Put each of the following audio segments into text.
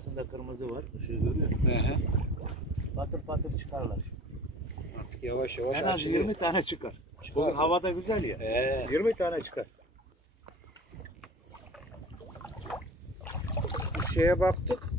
Arkasında kırmızı var. Işığı görüyor musun? Hı. Patır patır çıkarlar. Artık yavaş yavaş En az açılıyor. 20 tane çıkar. Çıkar. Bugün hava da güzel ya. 20 tane çıkar. Biz şeye baktık.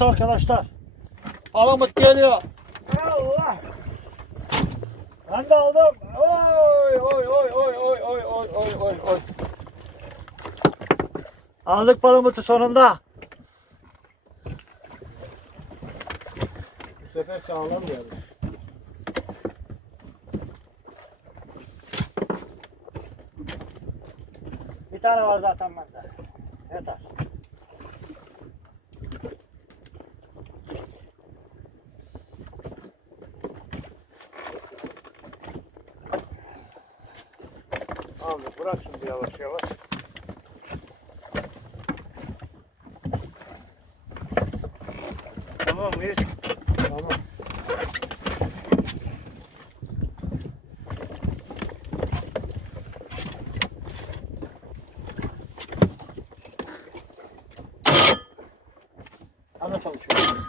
Evet arkadaşlar. Palamut geliyor. Allah! Ben de aldım. Oy oy oy oy oy oy oy oy oy oy. Aldık palamutu sonunda. Bu sefer sağlam geldi. Bir tane var zaten bende. Yeter. Abi bırak şimdi yavaş yavaş. Tamam mıyız? Tamam. Ana çalışıyor.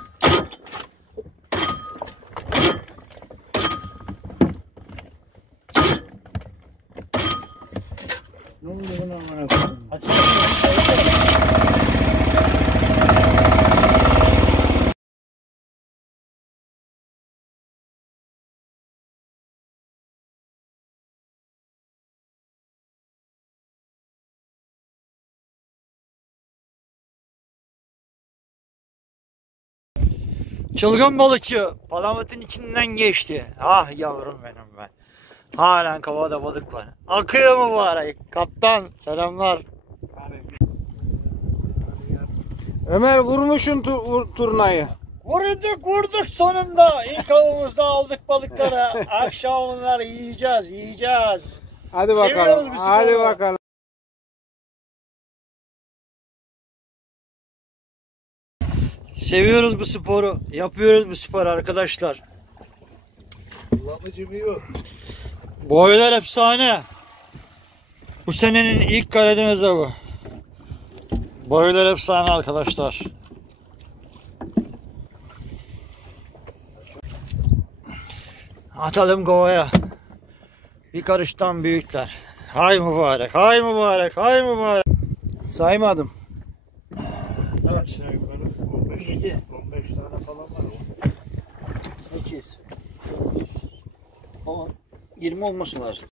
Ne oldu buna amına koyayım? Açın. Çılgın balıkçı palamutun içinden geçti. Ah yavrum benim ben. Halen kovada balık var. Akıyor mübarek. Kaptan selamlar. Ömer vurmuşsun turnayı. Vurduk sonunda. İlk avımızda aldık balıkları. Akşam onları yiyeceğiz. Hadi Seviyoruz bakalım. bizi Hadi baba. bakalım. Seviyoruz bu sporu. Yapıyoruz bu sporu arkadaşlar. Lamıcım yok. Boylar efsane. Bu senenin ilk Karadeniz avı. Boylar efsane arkadaşlar. Atalım kovaya. Bir karıştan büyükler. Hay mübarek, hay mübarek, hay mübarek. Saymadım. 4, Aşağı yukarı 15, 7, 15 tane falan var. 8, 9, 10, 20 olması lazım.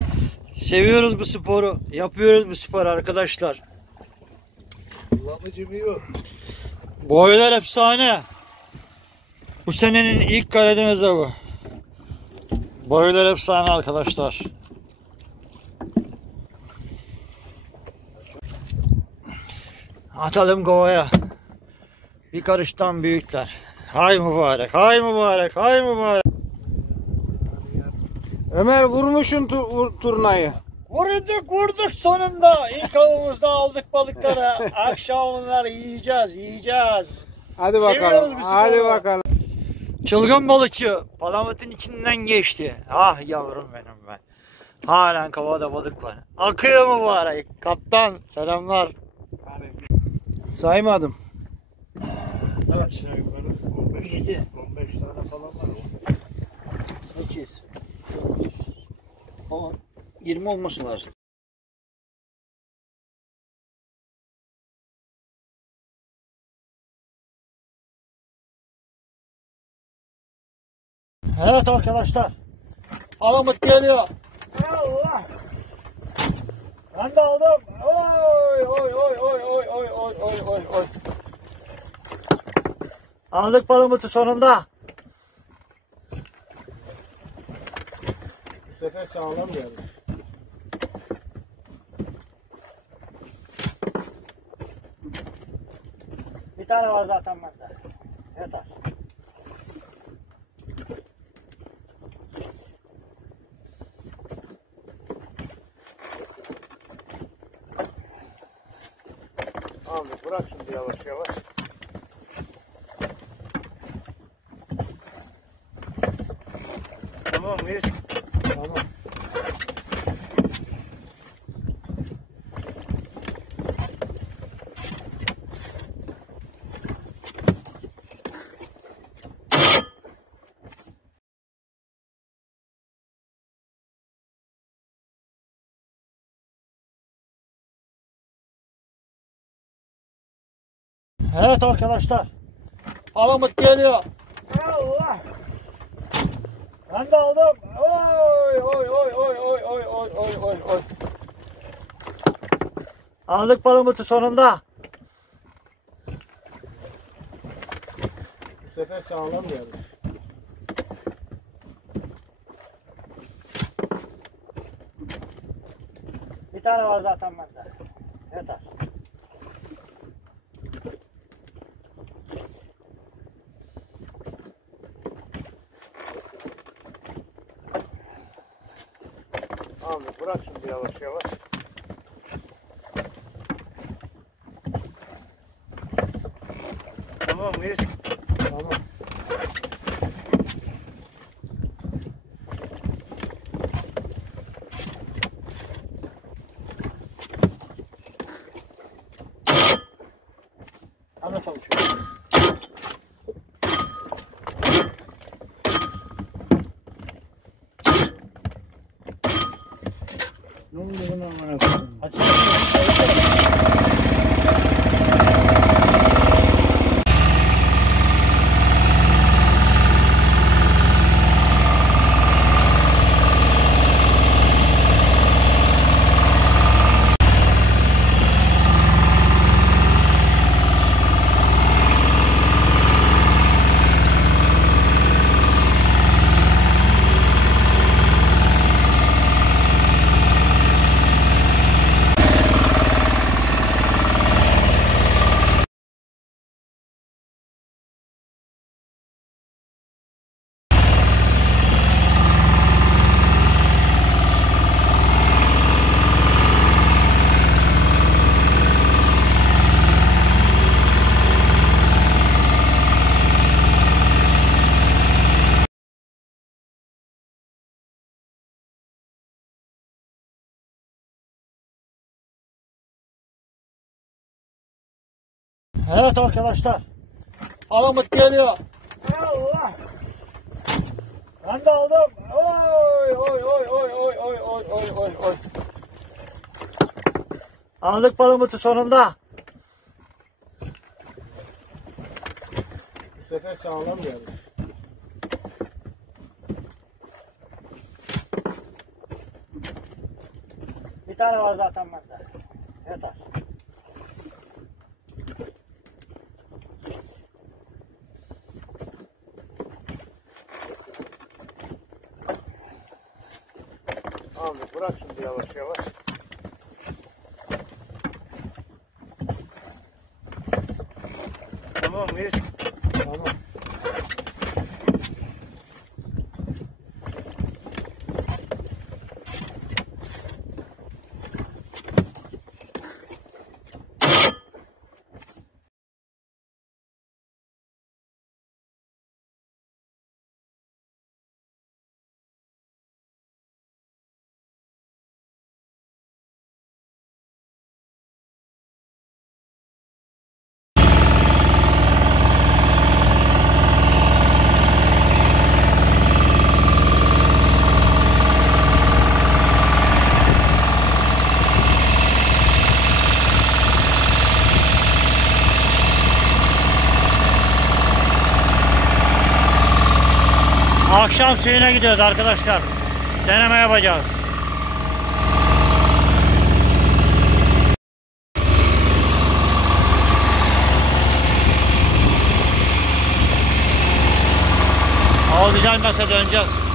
Seviyoruz bu sporu. Yapıyoruz bu sporu arkadaşlar. Lamıcım yok. Boylar efsane. Bu senenin ilk Karadeniz avı. Boylar efsane arkadaşlar. Atalım kovaya. Bir karıştan büyükler. Hay mübarek, hay mübarek, hay mübarek. Ömer vurmuşsun turnayı. Vurduk sonunda. İlk avımızda aldık balıkları. Akşam onları yiyeceğiz. Hadi Seviyoruz bakalım. bizi Hadi baba. bakalım. Çılgın balıkçı palamutun içinden geçti. Ah yavrum benim ben. Halen kovada balık var. Akıyor mübarek. Kaptan selamlar. Saymadım. 4, Aşağı yukarı 15, 7, 15 tane falan var. 8, 9, 10, 20 olması lazım. Evet arkadaşlar. Palamut geliyor. Allah! Ben de aldım. Oy oy oy oy oy oy oy oy oy oy. Aldık palamutu sonunda. Bu sefer sağlam geldi. Bir tane var zaten bende. Yeter. Abi bırak şimdi yavaş yavaş. Tamam mıyız? Tamam. Evet arkadaşlar. Palamut geliyor. Allah. Ben de aldım. Oy oy oy oy oy oy oy oy oy oy. Aldık palamutu sonunda. Bu sefer sağlam geldi. Bir tane var zaten bende. Yeter. Ahmet bırak şimdi yavaş yavaş. Tamam mıyız? Tamam. Ana çalışıyor. Ne oldu buna amına koyayım? Hadi sen. Evet arkadaşlar. Palamut geliyor. Allah. Ben de aldım. Oy oy oy oy oy oy oy oy oy oy. Aldık palamutu sonunda. Bu sefer sağlam geldi. Bir tane var zaten bende. Yeter. Ahmet bırak şimdi yavaş yavaş. Tamam mıyız? Tamam. Akşam suyuna gidiyoruz arkadaşlar. Deneme yapacağız. Ağlayacağız, döneceğiz.